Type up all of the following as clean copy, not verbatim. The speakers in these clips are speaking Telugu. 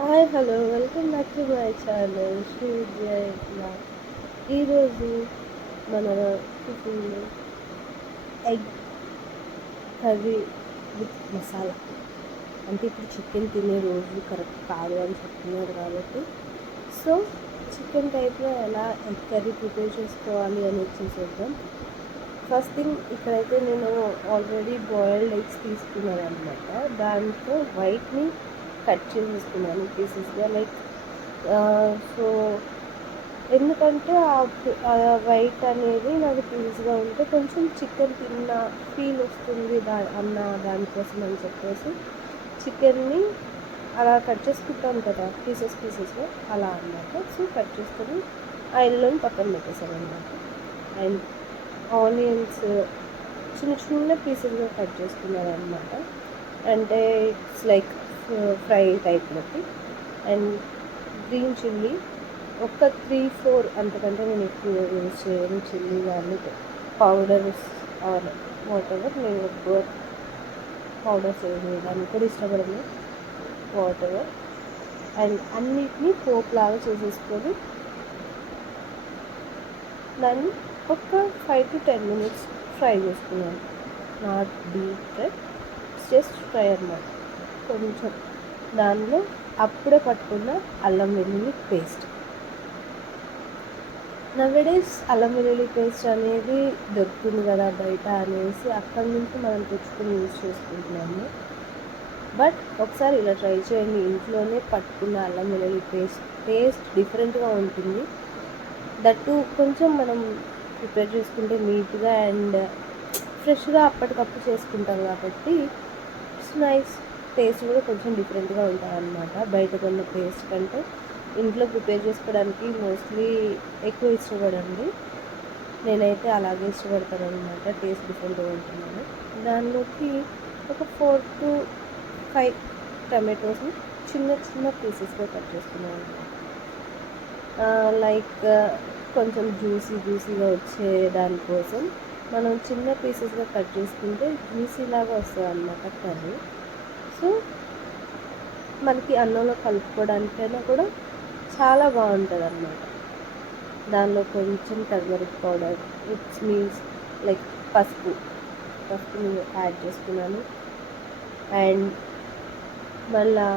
Hi hello welcome back to my channel Sri Vidya. ఈరోజు మన టిఫిన్లో ఎగ్ కర్రీ విత్ మసాలా. అంటే ఇప్పుడు చికెన్ తినే రోజు కరెక్ట్ కాదు అని చెప్తున్నారు కాబట్టి సో చికెన్ టైప్లో ఎలా ఎగ్ కర్రీ ప్రిపేర్ చేసుకోవాలి అనేది చూసేద్దాం. ఫస్ట్ థింగ్ ఇక్కడైతే నేను ఆల్రెడీ బాయిల్డ్ ఎగ్స్ తీసుకున్నాను అనమాట. దాంట్లో వైట్ని కట్ చేసేసుకున్నాను పీసెస్గా. సో ఎందుకంటే ఆ వైట్ అనేది నాకు పీస్గా ఉంటే కొంచెం చికెన్ తిన్న ఫీల్ వస్తుంది దానికోసం అని చెప్పేసి చికెన్ని అలా కట్ చేసుకుంటాం కదా పీసెస్గా అలా అన్నమాట. సో కట్ చేసుకొని ఆయిల్లోని పక్కన పెట్టేసాను అనమాట. అండ్ ఆనియన్స్ చిన్న చిన్న పీసెస్గా కట్ చేసుకున్నాను అనమాట. అంటే ఇట్స్ లైక్ ఫ్రై టైప్లోకి. అండ్ గ్రీన్ చిల్లీ ఒక 3-4, అంతకంటే నేను ఎక్కువ యూజ్ చేయను చిల్లీ కానీ పౌడర్స్ ఆర్ వాట్ ఎవర్. నేను ఎక్కువ పౌడర్స్ వేయడానికి కూడా ఇష్టపడను, వాట్ ఎవర్. అండ్ అన్నిటినీ పోపులాగా చేసేసుకొని దాన్ని ఒక 5 to 10 minutes ఫ్రై చేసుకున్నాను. Not deep fry, just fry అన్నమాట. కొంచెం దానిలో అప్పుడే పట్టుకున్న అల్లం వెల్లుల్లి పేస్ట్. నవేడేస్ అల్లం వెల్లుల్లి పేస్ట్ అనేది దొరుకుతుంది కదా బయట అనేసి అక్కడి నుంచి మనం తెచ్చుకొని యూజ్ చేసుకుంటున్నాము. బట్ ఒకసారి ఇలా ట్రై చేయండి, ఇంట్లోనే పట్టుకున్న అల్లం వెల్లుల్లి టేస్ట్ డిఫరెంట్గా ఉంటుంది. దట్టు కొంచెం మనం ప్రిపేర్ చేసుకుంటే నీట్గా అండ్ ఫ్రెష్గా అప్పటికప్పుడు చేసుకుంటాం కాబట్టి ఇట్స్ నైస్. టేస్ట్ కూడా కొంచెం డిఫరెంట్గా ఉంటుంది అన్నమాట. బయట కొన్న పేస్ట్ కంటే ఇంట్లో ప్రిపేర్ చేసుకోవడానికి మోస్ట్లీ ఎక్కువ ఇష్టపడండి. నేనైతే అలాగే ఇష్టపడతాను అనమాట, టేస్ట్ డిఫరెంట్గా ఉంటుందని. దానిలోకి ఒక 4 to 5 టమాటోస్ని చిన్న చిన్న పీసెస్గా కట్ చేసుకున్నాను. లైక్ కొంచెం జ్యూసీగా వచ్చే దానికోసం మనం చిన్న పీసెస్గా కట్ చేసుకుంటే జ్యూసీలాగా వస్తుంది అన్నమాట కర్రీ. సో మనకి అన్నంలో కలుపుకోవడానికైనా కూడా చాలా బాగుంటుంది అన్నమాట. దానిలో కొంచెం turmeric powder, it's means like పసుపుని యాడ్ చేసుకున్నాను. అండ్ మళ్ళా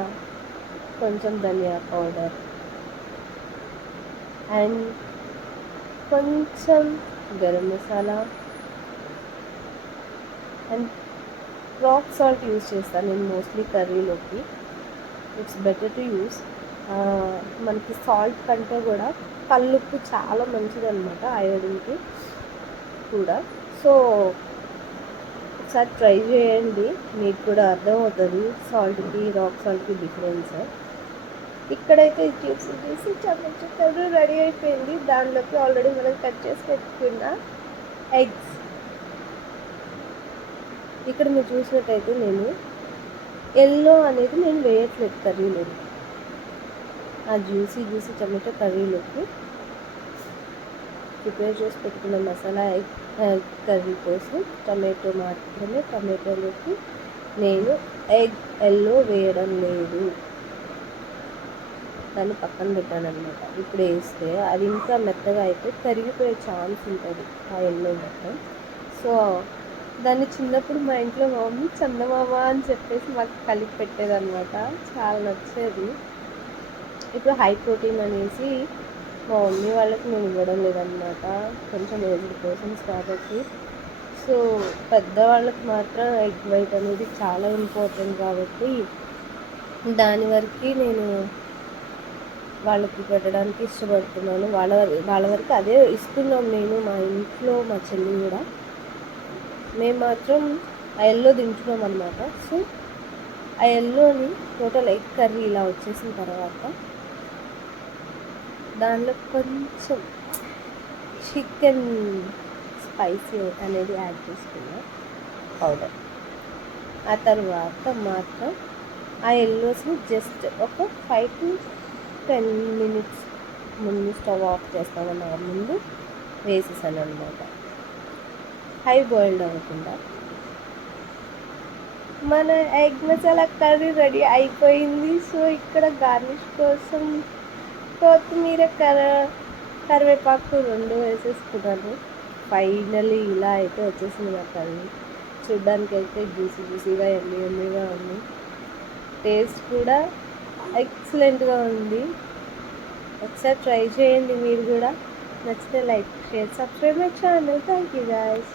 కొంచెం ధనియా పౌడర్ అండ్ కొంచెం garam masala and rock salt use చేస్తాను నేను మోస్ట్లీ కర్రీలోకి. It's better to use. మనకి సాల్ట్ కంటే కూడా కల్లుప్పు చాలా మంచిది అనమాట, అయోడిన్కి కూడా. సో ఒకసారి ట్రై చేయండి, మీకు కూడా అర్థమవుతుంది సాల్ట్కి రాక్ సాల్ట్కి డిఫరెన్స్. ఇక్కడైతే చూసి టమాటో కర్రీ రెడీ అయిపోయింది. దానిలోకి ఆల్రెడీ మనం కట్ చేసి పెట్టుకున్న ఎగ్స్. ఇక్కడ మీరు చూసినట్టయితే నేను ఎల్లో అనేది నేను వేయట్లేదు కర్రీలోకి. ఆ జ్యూసీ టమాటో కర్రీలోకి ప్రిపేర్ చేసి పెట్టుకున్న మసాలా ఎగ్ కర్రీ కోసం టమాటోలోకి నేను ఎగ్ ఎల్లో వేయడం లేదు, దాన్ని పక్కన పెట్టాను అనమాట. ఇప్పుడు వేస్తే అది ఇంకా మెత్తగా అయిపోయి కరిగిపోయే ఛాన్స్ ఉంటుంది ఆ ఎల్లో మొత్తం. సో దాన్ని చిన్నప్పుడు మా ఇంట్లో మా మమ్మీ చందమామ అని చెప్పేసి మాకు కలిపి పెట్టేదన్నమాట, చాలా నచ్చేది. ఇప్పుడు హై ప్రోటీన్ అనేసి మా మమ్మీ వాళ్ళకి నేను ఇవ్వడం లేదన్నమాట, కొంచెం ఏజ్డ్ పర్సన్స్ కాబట్టి. సో పెద్దవాళ్ళకి మాత్రం ఎగ్ వైట్ అనేది చాలా ఇంపార్టెంట్ కాబట్టి దాని వరకు నేను వాళ్ళకి పెట్టడానికి ఇష్టపడుతున్నాను. వాళ్ళ వరకు అదే ఇస్తున్నాం. నేను మా ఇంట్లో మా చెల్లి కూడా మేము మాత్రం ఆ ఎల్లో తింటున్నాం అనమాట. సో ఆ ఎల్లోని టోటల్ ఎగ్ కర్రీ ఇలా వచ్చేసిన తర్వాత దానిలో కొంచెం చికెన్ స్పైసీ అనేది యాడ్ చేసుకున్నా పౌడర్. ఆ తర్వాత మాత్రం ఆ ఎల్లోస్ని జస్ట్ ఒక 5 to 10 minutes ముందు స్టవ్ ఆఫ్ చేస్తామన్న ముందు వేసేసాను అనమాట, హై బాయిల్డ్ అవ్వకుండా. మన ఎగ్ మసాలా కర్రీ రెడీ అయిపోయింది. సో ఇక్కడ గార్నిష్ కోసం కొత్తిమీర కరివేపాకు 2 వేసేసుకున్నాను. ఫైనల్లీ ఇలా అయితే వచ్చేసింది నా కర్రీ. చూడ్డానికైతే జ్యూసీగా యమ్మీగా ఉంది. టేస్ట్ కూడా ఎక్సలెంట్గా ఉంది. ఒకసారి ట్రై చేయండి మీరు కూడా. నచ్చితే like, share, subscribe my channel. Thank you guys.